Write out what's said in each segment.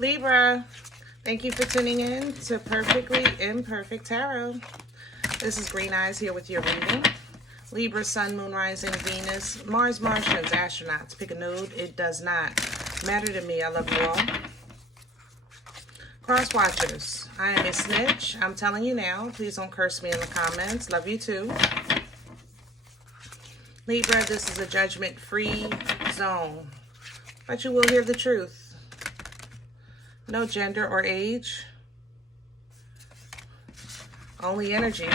Libra, thank you for tuning in to Perfectly Imperfect Tarot. This is Green Eyes here with your reading. Libra, Sun, Moon, Rising, Venus, Mars, Martians, astronauts. Pick a node. It does not matter to me. I love you all. Cross watchers, I am a snitch. I'm telling you now. Please don't curse me in the comments. Love you too. Libra, this is a judgment-free zone, but you will hear the truth. No gender or age. Only energy.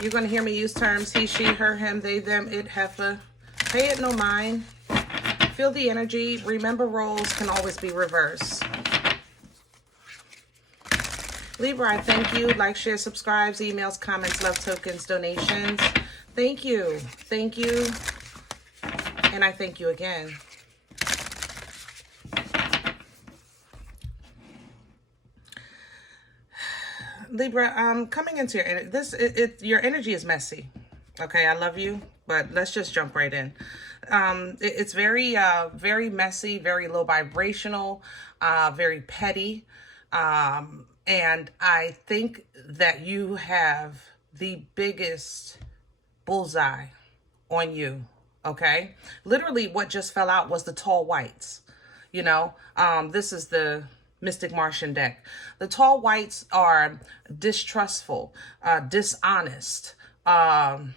You're going to hear me use terms he, she, her, him, they, them, it, heifer. Pay it no mind. Feel the energy. Remember, roles can always be reversed. Libra, I thank you. Like, share, subscribes, emails, comments, love tokens, donations. Thank you. Thank you. And I thank you again. Libra, coming into your energy is messy. Okay, I love you, but let's just jump right in. It's very messy, very low vibrational, very petty. And I think that you have the biggest bullseye on you. Okay, literally what just fell out was the tall whites. You know, this is the Mystic Martian deck. The tall whites are distrustful, dishonest, no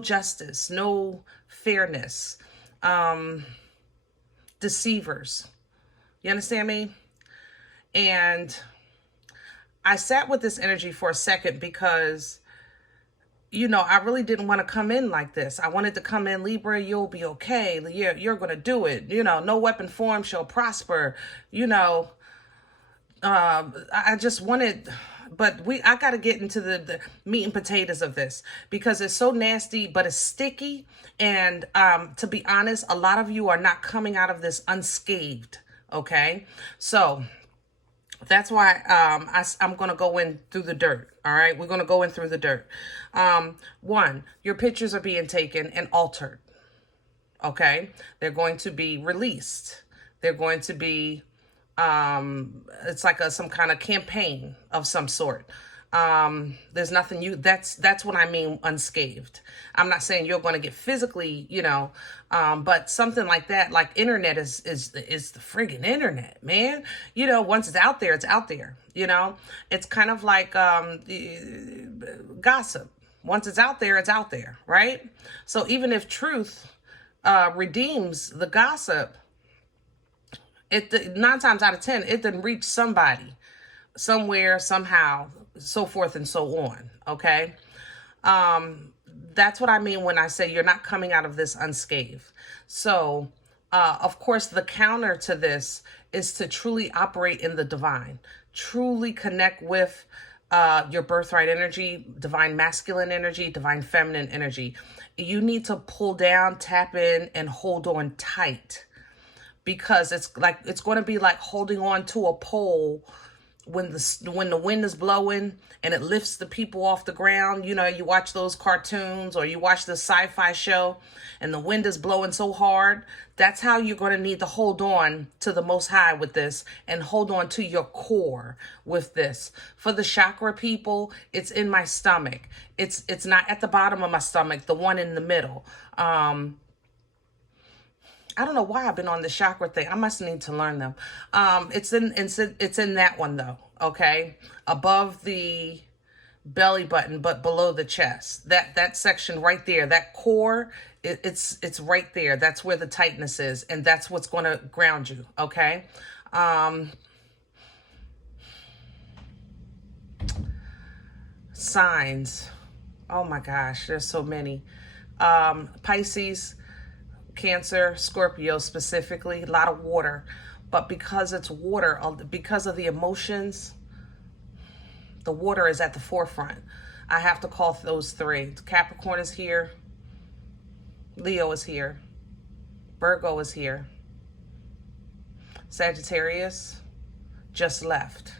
justice, no fairness, deceivers. You understand me? And I sat with this energy for a second because, you know, I really didn't want to come in like this. I wanted to come in, Libra, you'll be okay. You're going to do it. You know, no weapon formed shall prosper. You know, I just wanted, but I got to get into the meat and potatoes of this because it's so nasty, but it's sticky. And to be honest, a lot of you are not coming out of this unscathed. Okay. So that's why I'm going to go in through the dirt. All right. We're going to go in through the dirt. One, your pictures are being taken and altered. Okay. They're going to be released. They're going to be, it's like some kind of campaign of some sort. There's nothing that's what I mean unscathed. I'm not saying you're going to get physically, you know, but something like that, like internet is the friggin' internet, man. You know, once it's out there, it's out there, you know. It's kind of like gossip. Once it's out there, right? So even if truth redeems the gossip, 9 times out of 10, it didn't reach somebody, somewhere, somehow, so forth and so on. Okay. That's what I mean when I say you're not coming out of this unscathed. So, of course, the counter to this is to truly operate in the divine, truly connect with your birthright energy, divine masculine energy, divine feminine energy. You need to pull down, tap in, and hold on tight, because it's going to be like holding on to a pole when the wind is blowing and it lifts the people off the ground. You know, you watch those cartoons or you watch the sci-fi show and the wind is blowing so hard. That's how you're going to need to hold on to the Most High with this, and hold on to your core with this. For the chakra people, it's in my stomach. It's not at the bottom of my stomach, the one in the middle. I don't know why I've been on the chakra thing. I must need to learn them. It's in that one though. Okay, above the belly button, but below the chest. That section right there, that core, it's right there. That's where the tightness is, and that's what's going to ground you. Okay. Signs. Oh my gosh, there's so many. Pisces, Cancer, Scorpio specifically, a lot of water. But because it's water, because of the emotions, the water is at the forefront. I have to call those three. Capricorn is here. Leo is here. Virgo is here. Sagittarius just left.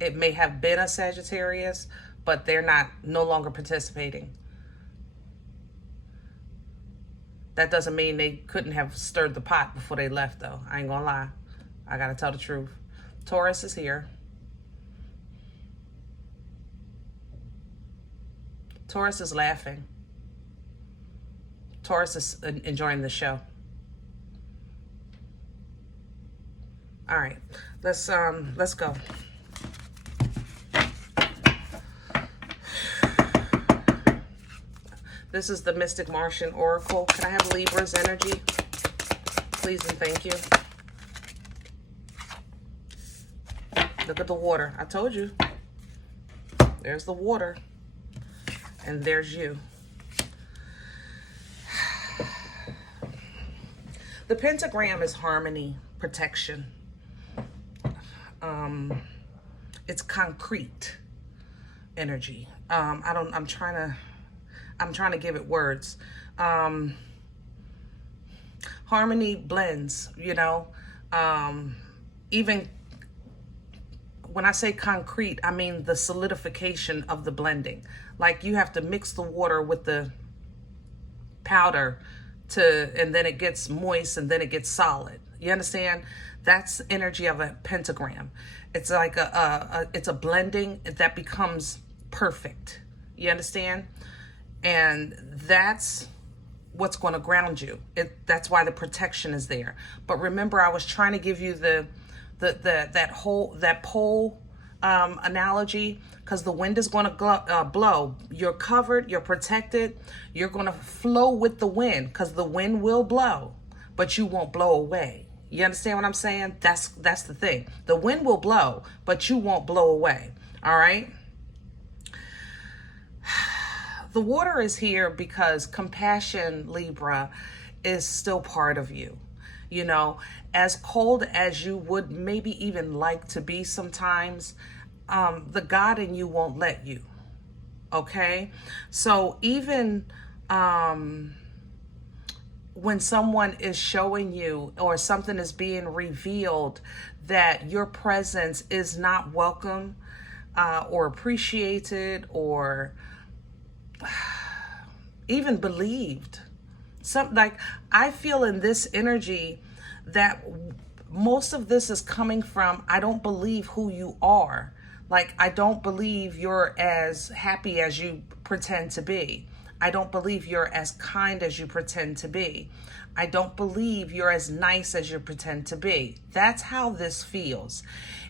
It may have been a Sagittarius, but they're no longer participating. That doesn't mean they couldn't have stirred the pot before they left, though. I ain't gonna lie. I gotta tell the truth. Taurus is here. Taurus is laughing. Taurus is enjoying the show. All right, let's go. This is the Mystic Martian Oracle. Can I have Libra's energy? Please and thank you. Look at the water. I told you. There's the water. And there's you. The pentagram is harmony, protection. It's concrete energy. I'm trying to give it words. Harmony blends, you know. Even when I say concrete, I mean the solidification of the blending. Like you have to mix the water with the powder and then it gets moist and then it gets solid. You understand? That's the energy of a pentagram. It's like it's a blending that becomes perfect. You understand? And that's what's going to ground you. That's why the protection is there. But remember, I was trying to give you that pole analogy, because the wind is going to blow. You're covered, you're protected, you're going to flow with the wind, because the wind will blow, but you won't blow away. You understand what I'm saying? That's the thing. The wind will blow, but you won't blow away. All right? The water is here because compassion, Libra, is still part of you. You know, as cold as you would maybe even like to be sometimes, the God in you won't let you. Okay? So even when someone is showing you or something is being revealed that your presence is not welcome or appreciated or even believed. I feel in this energy that most of this is coming from, I don't believe who you are. Like, I don't believe you're as happy as you pretend to be. I don't believe you're as kind as you pretend to be. I don't believe you're as nice as you pretend to be. That's how this feels.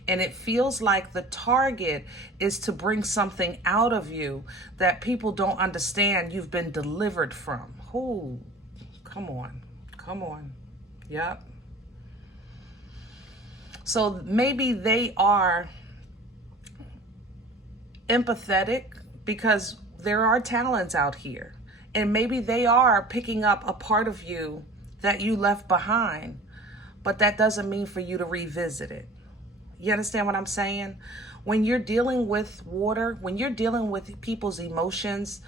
And it feels like the target is to bring something out of you that people don't understand you've been delivered from. Ooh, come on. Come on. Yep. So maybe they are empathetic because there are talents out here. And maybe they are picking up a part of you that you left behind. But that doesn't mean for you to revisit it. You understand what I'm saying? When you're dealing with water, when you're dealing with people's emotions,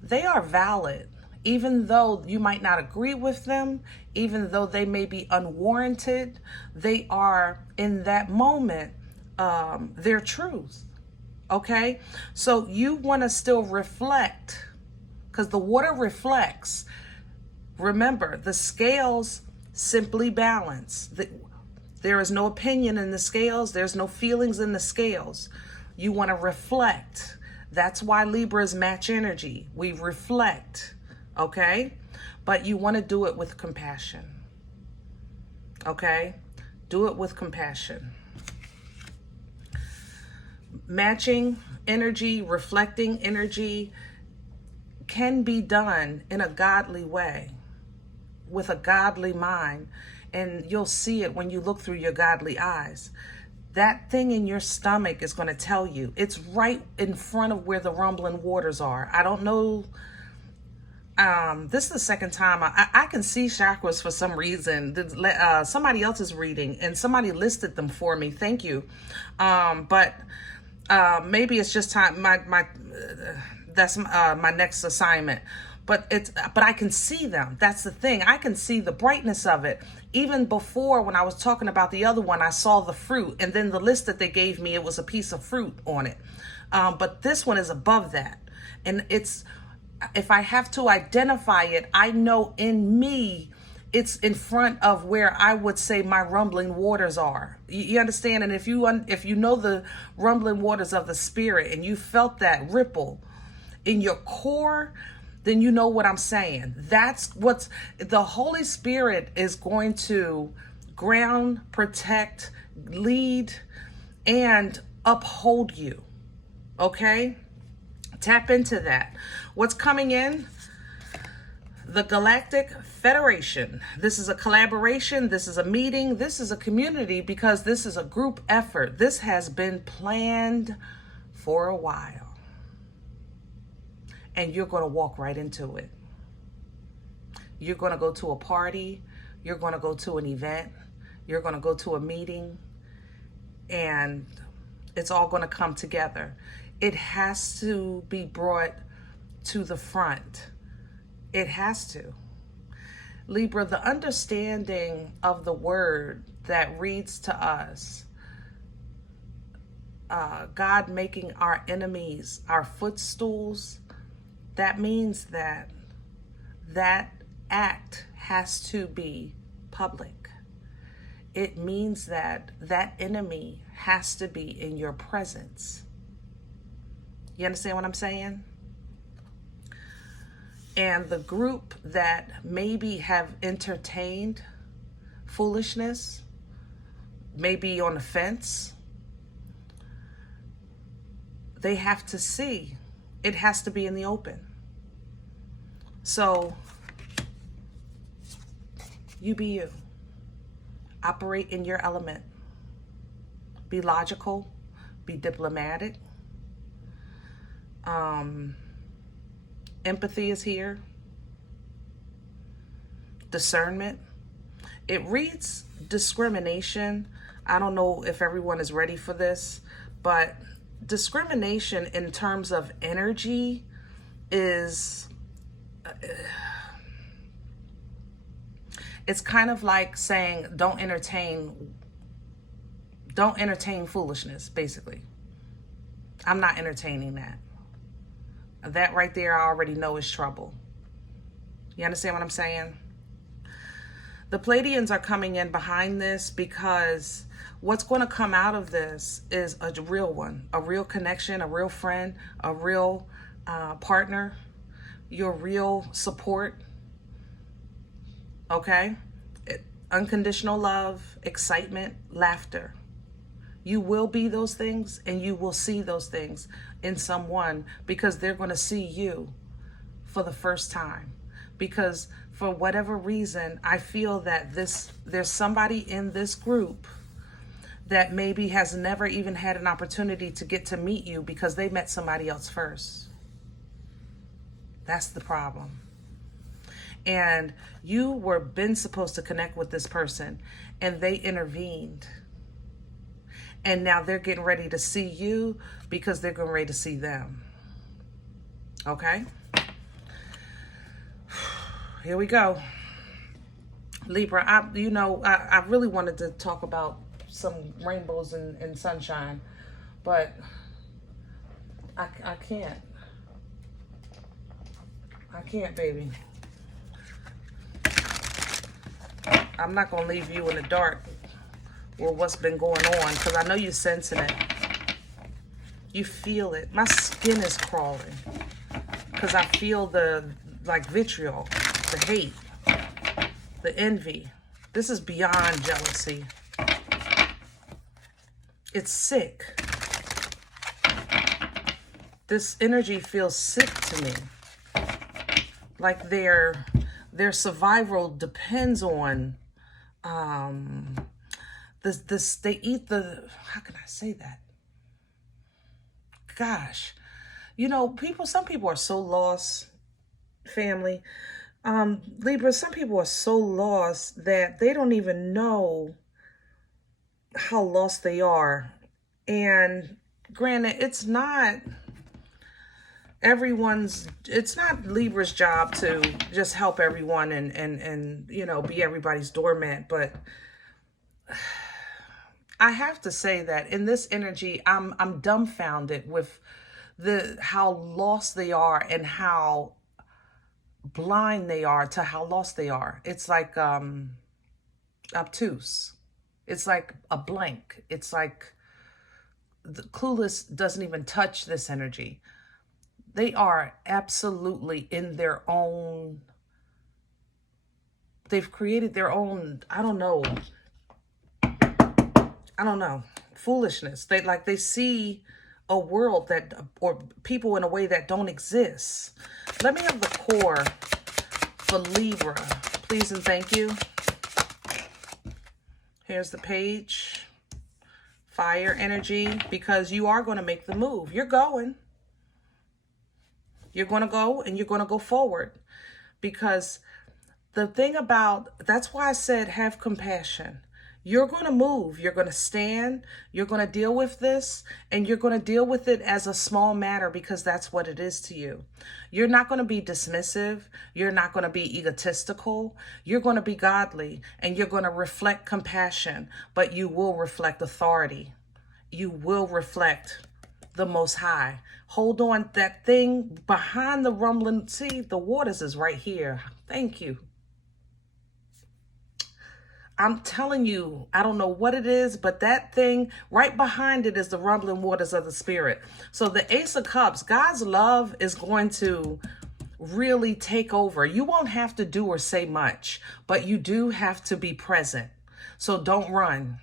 they are valid. Even though you might not agree with them, even though they may be unwarranted, they are in that moment their truth. Okay? So you want to still reflect, because the water reflects. Remember, the scales simply balance. There is no opinion in the scales. There's no feelings in the scales. You want to reflect. That's why Libras match energy. We reflect, okay? But you want to do it with compassion, okay? Do it with compassion. Matching energy, reflecting energy can be done in a godly way, with a godly mind. And you'll see it when you look through your godly eyes. That thing in your stomach is going to tell you. It's right in front of where the rumbling waters are. I don't know. This is the second time I can see chakras for some reason. Somebody else is reading and somebody listed them for me. Thank you. But maybe it's just time. That's my next assignment. But I can see them. That's the thing. I can see the brightness of it. Even before, when I was talking about the other one, I saw the fruit. And then the list that they gave me, it was a piece of fruit on it. But this one is above that. And it's if I have to identify it, I know in me it's in front of where I would say my rumbling waters are. You understand? And if you know the rumbling waters of the spirit and you felt that ripple in your core, then you know what I'm saying. That's what's the Holy Spirit is going to ground, protect, lead, and uphold you. Okay? Tap into that. What's coming in? The Galactic Federation. This is a collaboration. This is a meeting. This is a community because this is a group effort. This has been planned for a while. And you're going to walk right into it. You're going to go to a party. You're going to go to an event. You're going to go to a meeting. And it's all going to come together. It has to be brought to the front. It has to. Libra, the understanding of the word that reads to us, God making our enemies our footstools, that means that act has to be public. It means that enemy has to be in your presence. You understand what I'm saying? And the group that maybe have entertained foolishness, maybe on the fence, they have to see. It has to be in the open. So, you be you. Operate in your element. Be logical. Be diplomatic. Empathy is here. Discernment. It reads discrimination. I don't know if everyone is ready for this, but discrimination in terms of energy is, it's kind of like saying don't entertain foolishness, basically. I'm not entertaining that. That right there, I already know is trouble. You understand what I'm saying? The Pleiadians are coming in behind this because what's going to come out of this is a real one, a real connection, a real friend, a real partner, your real support. Okay? Unconditional love, excitement, laughter. You will be those things and you will see those things in someone because they're going to see you for the first time. Because for whatever reason, I feel that there's somebody in this group that maybe has never even had an opportunity to get to meet you because they met somebody else first. That's the problem. And you were been supposed to connect with this person and they intervened. And now they're getting ready to see you because they're getting ready to see them. Okay? Here we go. Libra, I really wanted to talk about some rainbows and sunshine, but I can't. I can't, baby. I'm not going to leave you in the dark with what's been going on because I know you're sensing it. You feel it. My skin is crawling because I feel the vitriol, the hate, the envy. This is beyond jealousy. It's sick. This energy feels sick to me. Like their survival depends on they eat the, how can I say that? Gosh, some people are so lost, family. Libra, some people are so lost that they don't even know how lost they are. And granted, it's not Libra's job to just help everyone and be everybody's doormat, but I have to say that in this energy, I'm dumbfounded with how lost they are and how blind they are to how lost they are. It's like obtuse. It's like a blank. It's like the clueless doesn't even touch this energy. They are absolutely in their own, they've created their own, I don't know, foolishness. They see a world that, or people in a way that don't exist. Let me have the core for Libra, please and thank you. Here's the page. Fire energy, because you are going to make the move. You're going. You're going to go, and you're going to go forward. Because the thing about, that's why I said have compassion. You're going to move. You're going to stand. You're going to deal with this, and you're going to deal with it as a small matter, because that's what it is to you. You're not going to be dismissive. You're not going to be egotistical. You're going to be godly, and you're going to reflect compassion, but you will reflect authority. You will reflect the Most High. Hold on, that thing behind the rumbling. See, the waters is right here. Thank you. I'm telling you, I don't know what it is, but that thing right behind it is the rumbling waters of the Spirit. So the Ace of Cups, God's love is going to really take over. You won't have to do or say much, but you do have to be present. So don't run.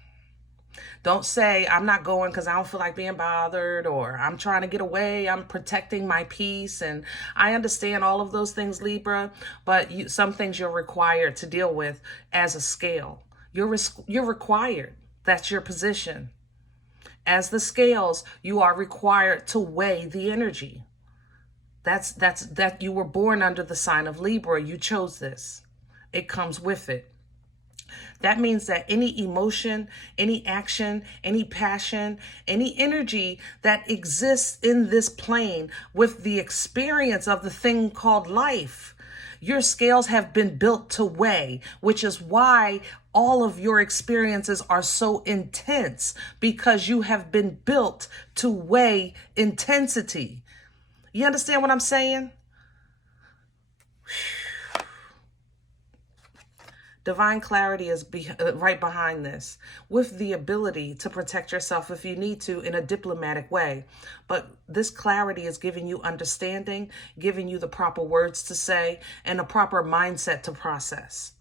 Don't say, I'm not going because I don't feel like being bothered, or I'm trying to get away. I'm protecting my peace. And I understand all of those things, Libra, but some things you're required to deal with as a scale. You're required. That's your position. As the scales, you are required to weigh the energy. That you were born under the sign of Libra. You chose this. It comes with it. That means that any emotion, any action, any passion, any energy that exists in this plane with the experience of the thing called life, your scales have been built to weigh, which is why all of your experiences are so intense, because you have been built to weigh intensity. You understand what I'm saying? Divine clarity is right behind this, with the ability to protect yourself if you need to in a diplomatic way. But this clarity is giving you understanding, giving you the proper words to say, and a proper mindset to process.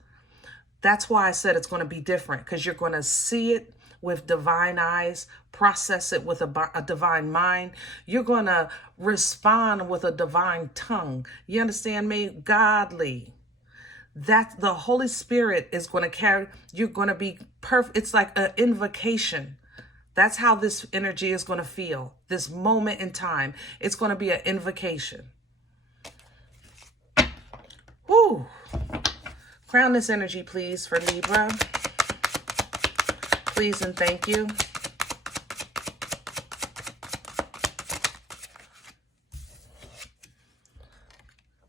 That's why I said it's going to be different, because you're going to see it with divine eyes, process it with a divine mind. You're going to respond with a divine tongue. You understand me? Godly. That the Holy Spirit is going to carry, you're going to be perfect. It's like an invocation. That's how this energy is going to feel. This moment in time, it's going to be an invocation. Woo! Crown this energy, please, for Libra. Please and thank you.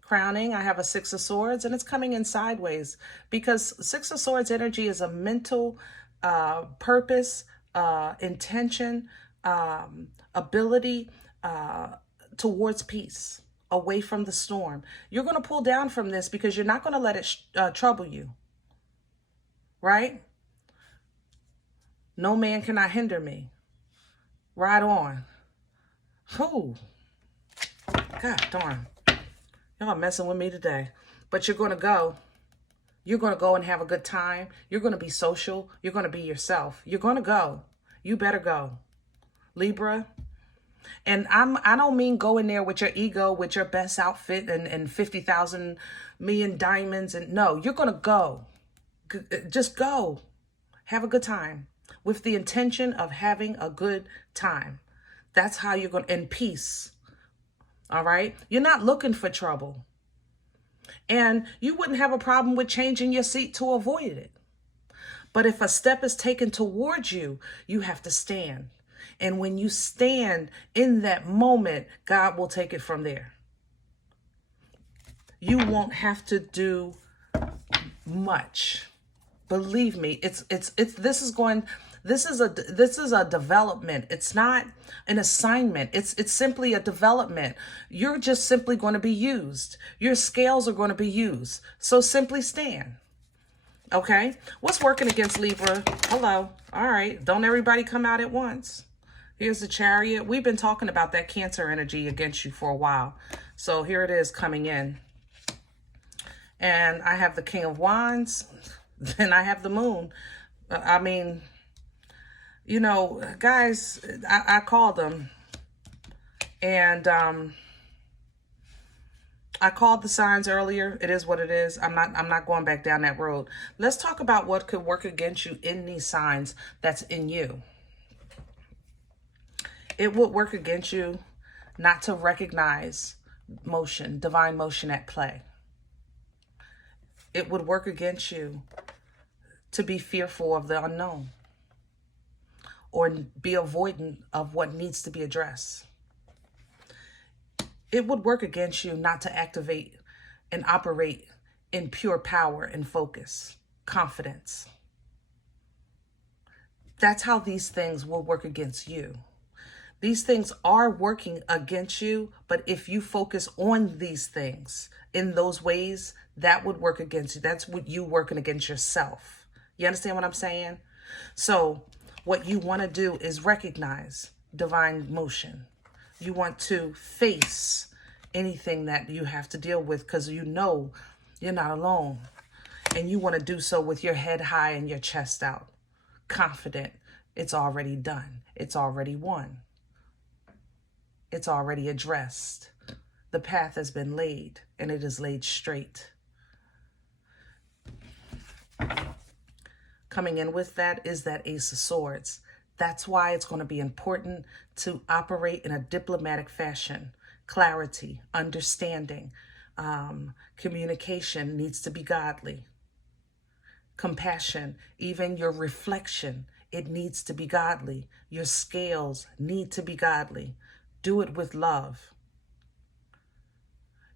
Crowning, I have a Six of Swords, and it's coming in sideways, because Six of Swords energy is a mental purpose, intention, ability towards peace, away from the storm. You're going to pull down from this because you're not going to let it trouble you, right? No man cannot hinder me. Right on. Whew. God darn. Y'all messing with me today. But you're going to go. You're going to go and have a good time. You're going to be social. You're going to be yourself. You're going to go. You better go. Libra. And I don't mean go in there with your ego, with your best outfit and 50,000 million diamonds. And no, you're going to go. Just go. Have a good time with the intention of having a good time. That's how you're going to, in peace. All right. You're not looking for trouble. And you wouldn't have a problem with changing your seat to avoid it. But if a step is taken towards you, you have to stand. And when you stand in that moment, God will take it from there. You won't have to do much. Believe me, this is going, This is a development. It's not an assignment. It's simply a development. You're just simply going to be used. Your scales are going to be used. So simply stand. Okay? What's working against Libra? Hello. All right. Don't everybody come out at once. Here's the Chariot. We've been talking about that Cancer energy against you for a while. So here it is coming in. And I have the King of Wands. Then I have the Moon. I mean, you know, guys, I called them. And I called the signs earlier. It is what it is. I'm not going back down that road. Let's talk about what could work against you in these signs that's in you. It would work against you not to recognize motion, divine motion at play. It would work against you to be fearful of the unknown or be avoidant of what needs to be addressed. It would work against you not to activate and operate in pure power and focus, confidence. That's how these things will work against you. These things are working against you, but if you focus on these things in those ways, that would work against you. That's what you working against yourself. You understand what I'm saying? So what you want to do is recognize divine motion. You want to face anything that you have to deal with because you know you're not alone. And you want to do so with your head high and your chest out. Confident. It's already done. It's already won. It's already addressed. The path has been laid, and it is laid straight. Coming in with that is that Ace of Swords. That's why it's going to be important to operate in a diplomatic fashion. Clarity, understanding, communication needs to be godly. Compassion, even your reflection, it needs to be godly. Your scales need to be godly. Do it with love.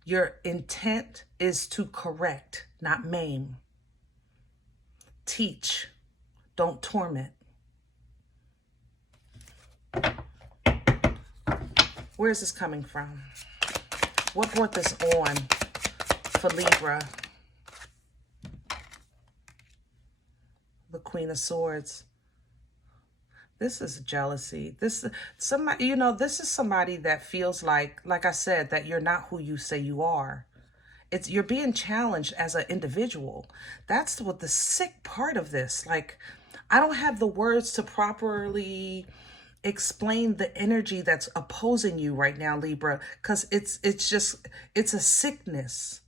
Your intent is to correct, not maim. Teach, don't torment. Where is this coming from? What brought this on for Libra? The Queen of Swords. This is jealousy. This is somebody that feels like I said, that you're not who you say you are. You're being challenged as an individual. That's what the sick part of this. Like, I don't have the words to properly explain the energy that's opposing you right now, Libra, because it's a sickness.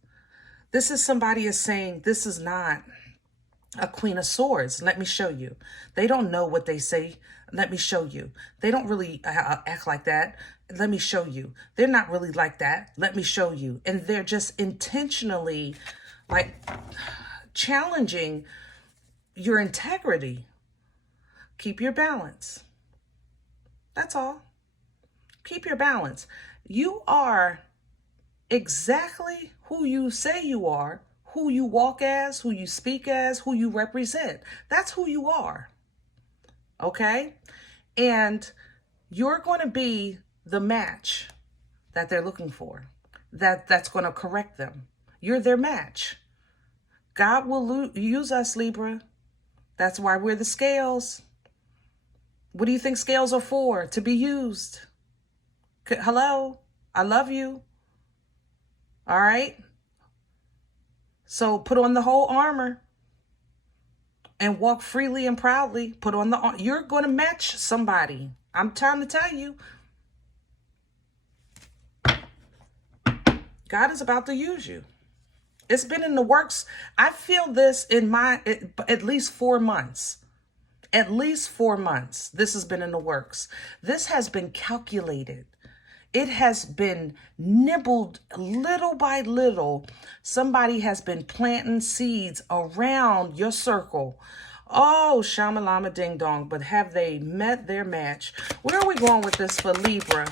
This is somebody is saying, this is not a Queen of Swords. Let me show you. They don't know what they say. Let me show you. They don't really act like that. Let me show you. They're not really like that. Let me show you. And they're just intentionally like challenging your integrity. Keep your balance. That's all. Keep your balance. You are exactly who you say you are, who you walk as, who you speak as, who you represent. That's who you are. Okay? And you're going to be the match that they're looking for. That's going to correct them. You're their match. God will use us, Libra. That's why we're the scales. What do you think scales are for? To be used. Hello? I love you. All right? So put on the whole armor and walk freely and proudly. Put on the armor. You're going to match somebody. I'm trying to tell you. God is about to use you. It's been in the works. I feel this in at least 4 months. At least 4 months. This has been in the works. This has been calculated. It has been nibbled little by little. Somebody has been planting seeds around your circle. Oh, shamalama ding dong, but have they met their match? Where are we going with this for Libra?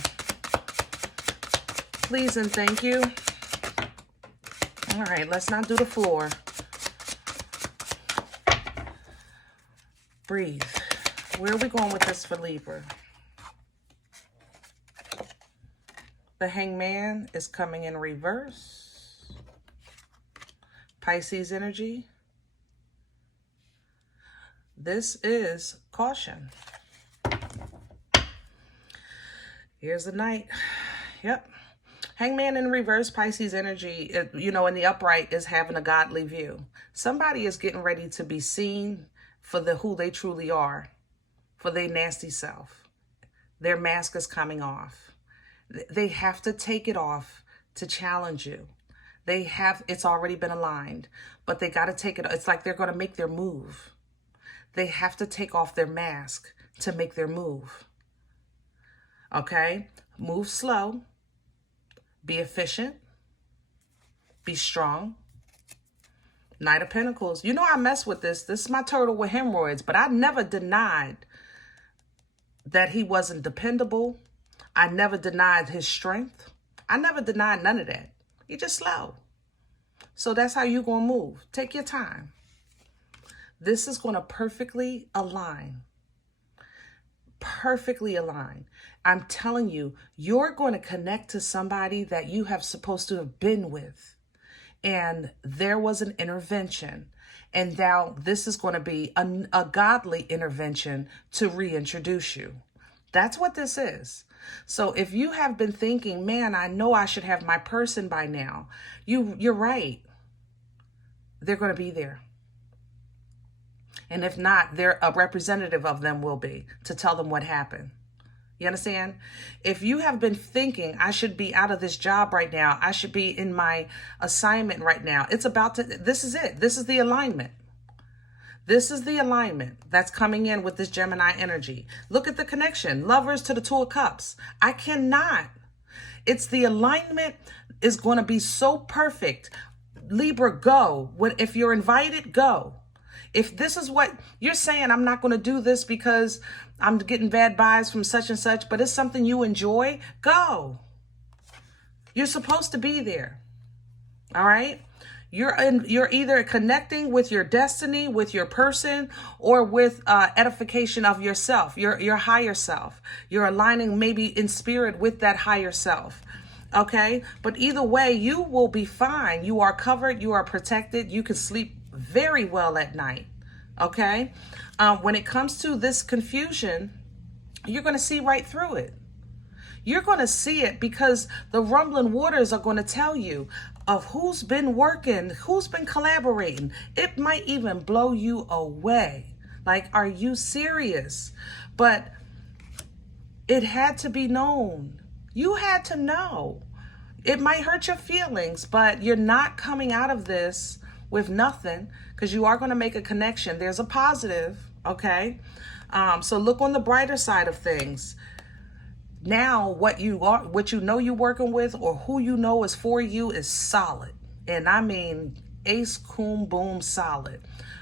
Please and thank you. All right, let's not do the floor. Breathe. Where are we going with this for Libra? The Hangman is coming in reverse. Pisces energy. This is caution. Here's the Knight. Yep. Hangman in reverse, Pisces energy, you know, in the upright is having a godly view. Somebody is getting ready to be seen for who they truly are, for their nasty self. Their mask is coming off. They have to take it off to challenge you. It's already been aligned, but they got to take it. It's like they're going to make their move. They have to take off their mask to make their move. Okay? Move slow. Be efficient. Be strong. Knight of Pentacles. You know I mess with this. This is my turtle with hemorrhoids, but I never denied that he wasn't dependable. I never denied his strength. I never denied none of that. He just slow. So that's how you're going to move. Take your time. This is going to perfectly align. Perfectly align. I'm telling you, you're going to connect to somebody that you have supposed to have been with. And there was an intervention. And now this is going to be a godly intervention to reintroduce you. That's what this is. So if you have been thinking, man, I know I should have my person by now, you're right. They're going to be there. And if not, a representative of them will be to tell them what happened. You understand? If you have been thinking, I should be out of this job right now, I should be in my assignment right now, this is it. This is the alignment. This is the alignment that's coming in with this Gemini energy. Look at the connection. Lovers to the Two of Cups. I cannot. It's the alignment is going to be so perfect. Libra, go. If you're invited, go. If this is what you're saying, I'm not going to do this because I'm getting bad vibes from such and such, but it's something you enjoy, go. You're supposed to be there. All right? You're either connecting with your destiny, with your person, or with edification of yourself, your higher self. You're aligning maybe in spirit with that higher self. Okay? But either way, you will be fine. You are covered. You are protected. You can sleep very well at night. Okay? When it comes to this confusion, you're going to see right through it. You're going to see it because the rumbling waters are going to tell you of who's been working, who's been collaborating. It might even blow you away. Like, are you serious? But it had to be known. You had to know. It might hurt your feelings, but you're not coming out of this with nothing because you are going to make a connection. There's a positive, okay? So look on the brighter side of things. Now, what you know you're working with or who you know is for you is solid. And I mean, ace, coom, boom, solid.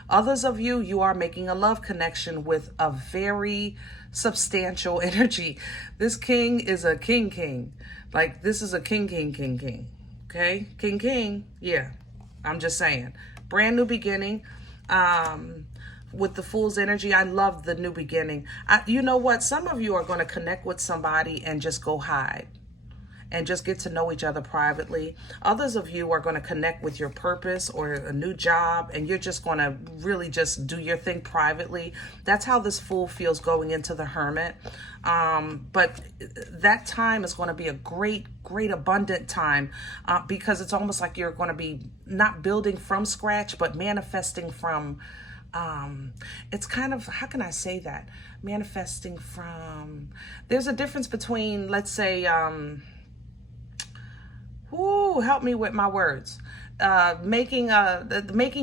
Others of you are making a love connection with a very substantial energy. This king is a king. Like, this is a king. Okay? King. Yeah. I'm just saying. Brand new beginning. With the Fool's energy, I love the new beginning. You know what? Some of you are going to connect with somebody and just go hide and just get to know each other privately. Others of you are going to connect with your purpose or a new job, and you're just going to really just do your thing privately. That's how this Fool feels going into the Hermit. But that time is going to be a great abundant time because it's almost like you're going to be not building from scratch, but manifesting from it's kind of, how can I say that? Manifesting from, there's a difference between, let's say, help me with my words. Making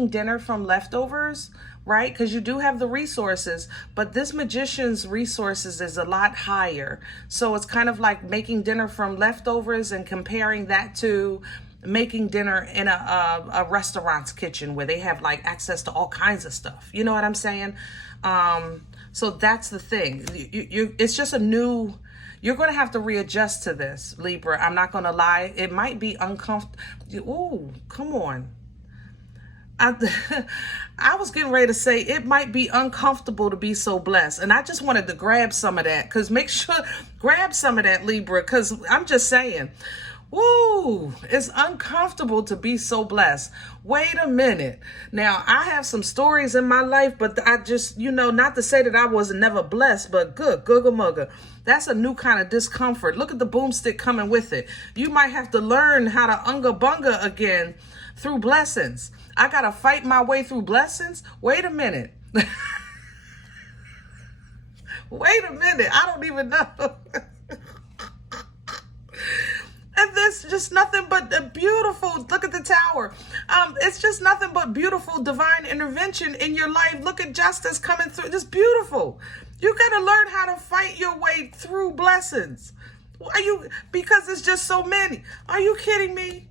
dinner from leftovers, right? Because you do have the resources, but this magician's resources is a lot higher. So it's kind of like making dinner from leftovers and comparing that to making dinner in a restaurant's kitchen where they have like access to all kinds of stuff. You know what I'm saying? So that's the thing. It's just a new, you're going to have to readjust to this, Libra. I'm not going to lie. It might be uncomfortable. Ooh, come on. I, I was getting ready to say it might be uncomfortable to be so blessed. And I just wanted to grab some of that, because make sure, grab some of that, Libra, because I'm just saying, woo, it's uncomfortable to be so blessed. Wait a minute. Now, I have some stories in my life, but I just, not to say that I was never blessed, but good, googa mugga. That's a new kind of discomfort. Look at the boomstick coming with it. You might have to learn how to unga bunga again through blessings. I got to fight my way through blessings? Wait a minute. Wait a minute. I don't even know. And this just nothing but beautiful. Look at the tower. It's just nothing but beautiful divine intervention in your life. Look at justice coming through. Just beautiful. You got to learn how to fight your way through blessings. Because it's just so many. Are you kidding me?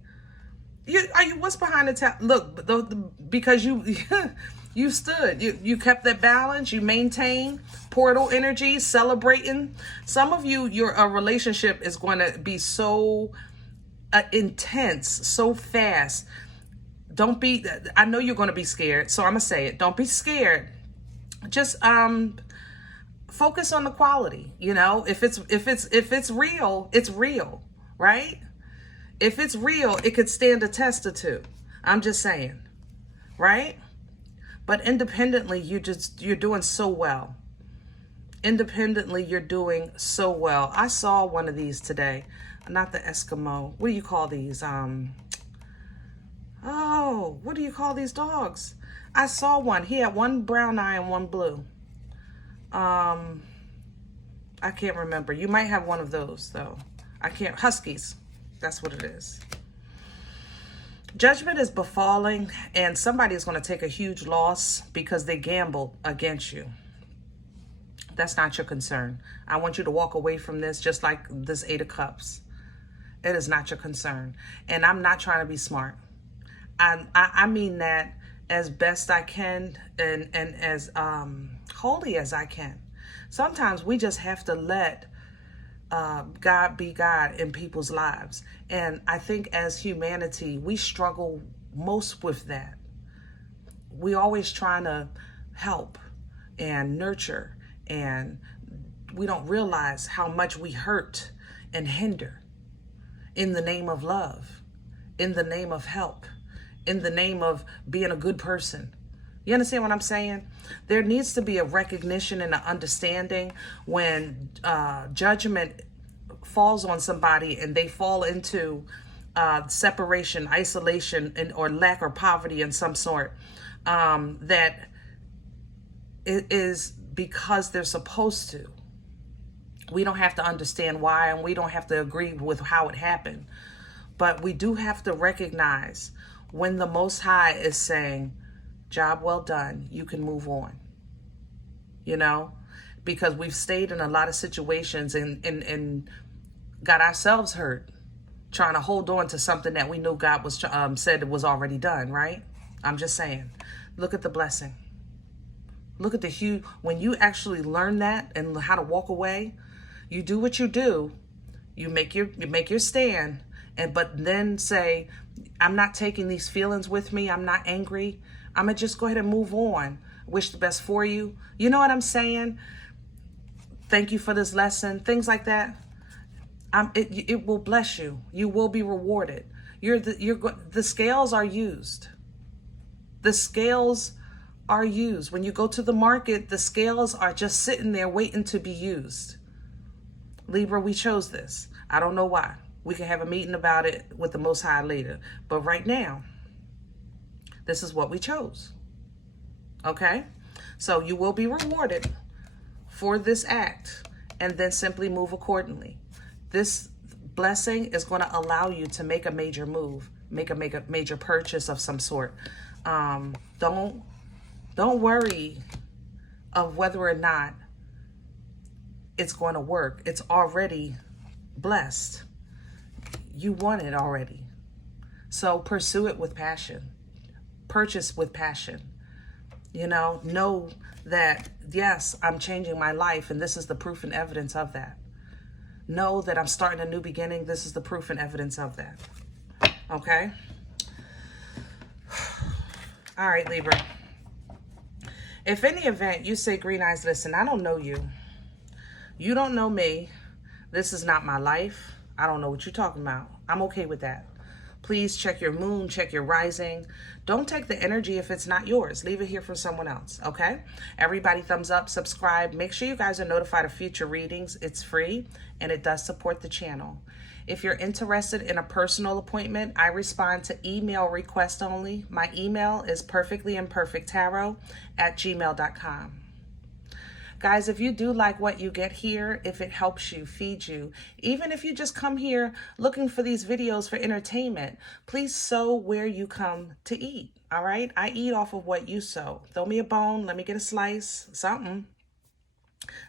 What's behind the tower? Look, because you you stood, you kept that balance, you maintained portal energy, celebrating. Some of you, your relationship is going to be so intense, so fast. Don't be, I know you're going to be scared, so I'm going to say it. Don't be scared. Just focus on the quality, if it's real, it's real, right? If it's real, it could stand a test or two. I'm just saying, right? But independently, you're doing so well. Independently, you're doing so well. I saw one of these today. Not the Eskimo. What do you call these? What do you call these dogs? I saw one. He had one brown eye and one blue. I can't remember. You might have one of those, though. Huskies. That's what it is. Judgment is befalling, and somebody is going to take a huge loss because they gambled against you. That's not your concern. I want you to walk away from this just like this Eight of Cups. It is not your concern. And I'm not trying to be smart. I mean that as best I can and as holy as I can. Sometimes we just have to let God be God in people's lives. And I think as humanity, we struggle most with that. We always trying to help and nurture, and we don't realize how much we hurt and hinder in the name of love, in the name of help, in the name of being a good person. You understand what I'm saying? There needs to be a recognition and an understanding when judgment falls on somebody and they fall into separation, isolation, or lack or poverty in some sort, that it is because they're supposed to. We don't have to understand why, and we don't have to agree with how it happened. But we do have to recognize when the Most High is saying, job well done, you can move on. Because we've stayed in a lot of situations and got ourselves hurt trying to hold on to something that we knew God was said it was already done, right? I'm just saying. Look at the blessing. Look at the huge, when you actually learn that and how to walk away, you do what you do, you make your stand, but then say, I'm not taking these feelings with me, I'm not angry, I'm gonna just go ahead and move on. Wish the best for you. You know what I'm saying? Thank you for this lesson, things like that. It will bless you. You will be rewarded. The scales are used. The scales are used. When you go to the market, the scales are just sitting there waiting to be used. Libra, we chose this. I don't know why. We can have a meeting about it with the Most High later. But right now, this is what we chose. Okay? So you will be rewarded for this act, and then simply move accordingly. This blessing is going to allow you to make a major move, make a major purchase of some sort. Don't worry of whether or not it's going to work. It's already blessed. You want it already. So pursue it with passion. Purchase with passion. Know that, yes, I'm changing my life, and this is the proof and evidence of that. Know that I'm starting a new beginning. This is the proof and evidence of that. Okay? All right, Libra. If in the event you say, Green Eyes, listen, I don't know you. You don't know me. This is not my life. I don't know what you're talking about. I'm okay with that. Please check your moon, check your rising. Don't take the energy if it's not yours. Leave it here for someone else, okay? Everybody thumbs up, subscribe. Make sure you guys are notified of future readings. It's free, and it does support the channel. If you're interested in a personal appointment, I respond to email request only. My email is perfectlyimperfecttarot@gmail.com. Guys, if you do like what you get here, if it helps you, feed you, even if you just come here looking for these videos for entertainment, please sow where you come to eat, all right? I eat off of what you sow. Throw me a bone, let me get a slice, something.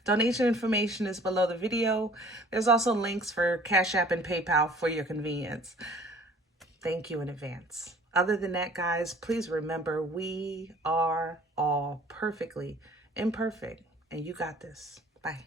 Donation information is below the video. There's also links for CashApp and PayPal for your convenience. Thank you in advance. Other than that, guys, please remember we are all perfectly imperfect. And you got this. Bye.